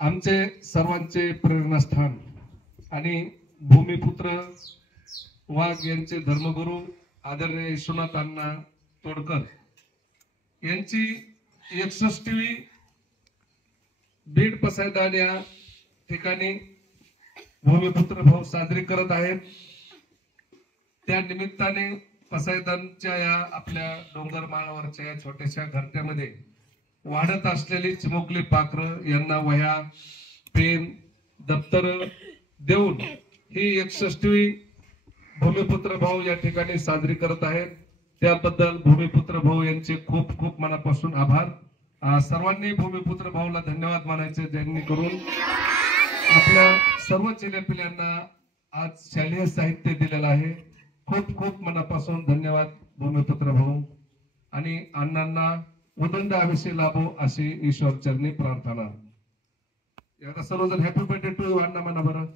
आमचे सर्वांचे प्रेरणास्थान आणि भूमिपुत्र वाघ यांचे धर्मगुरू आदरणीय विश्वनाथ अण्णा तोडकर यांची 61वी बीड पसायदान या ठिकाणी भूमिपुत्र भाऊ साजरी करत आहेत। त्या निमित्ताने पसायदानच्या या आपल्या डोंगर माळावरच्या या छोट्याशा घरट्यामध्ये वाढत असलेली चिमुकली पाखरं यांना वह्या पेन दप्तर देऊन ही 61वी भूमिपुत्र भाऊ या ठिकाणी साजरी करत आहेत। त्याबद्दल भूमिपुत्र भाऊ यांचे खूप खूप मनापासून आभार। सर्वांनी भूमिपुत्र भाऊला धन्यवाद मानायचे ज्यांनी करून आपल्या सर्व चिलेपिल्यांना आज शालेय साहित्य दिलेलं आहे। खूप खूप मनापासून धन्यवाद भूमिपुत्र भाऊ आणि अण्णांना उदंड आयुष्य लाभो अशी ईश्वर चरणी प्रार्थना। एकदा सर्वजण हॅपी बर्थडे टू अण्णा म्हणा बरं।